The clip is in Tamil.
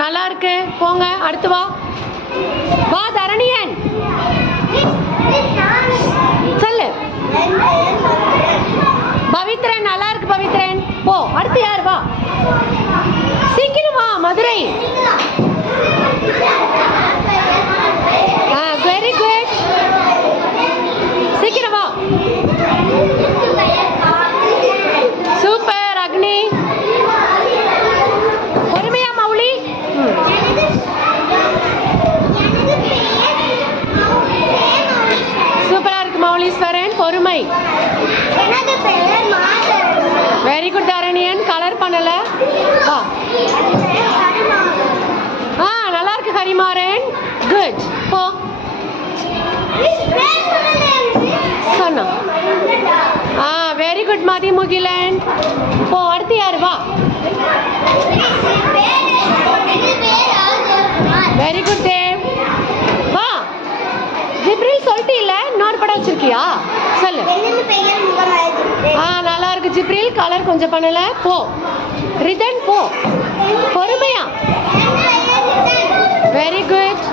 நல்லா இருக்கு, போங்க அடுத்து வா. வா தரணியன், சொல்லு. பவித்ரன், நல்லா இருக்கு பவித்ரன், போ. அடுத்து யார்? வா சீக்கிரம் வா. மதுரை, வெரி குட், சீக்கிரம் வா. சூப்பர் அக்னி, பொறுமையா மௌலி. சூப்பரா இருக்கு மௌலீஸ்வரன், பொறுமை. வெரி குட் தரணியன், கலர் பண்ணல. வா. நல்லா இருக்கு ஹரிமாறன், குட், போ. சொன்னா வெரி குட் மதி முகிலன், போ. அடுத்து யாரு? வா. வெரி குட் தேவ், வா. ஜிப்ரில் சொல்லிட்டு இல்ல, இன்னொரு படம் வச்சிருக்கியா? சொல்லு. நல்லா இருக்கு ஜிப்ரில், கலர் கொஞ்சம் பண்ணல, போ. ரிதன், போ. பொறுமையா. Very good.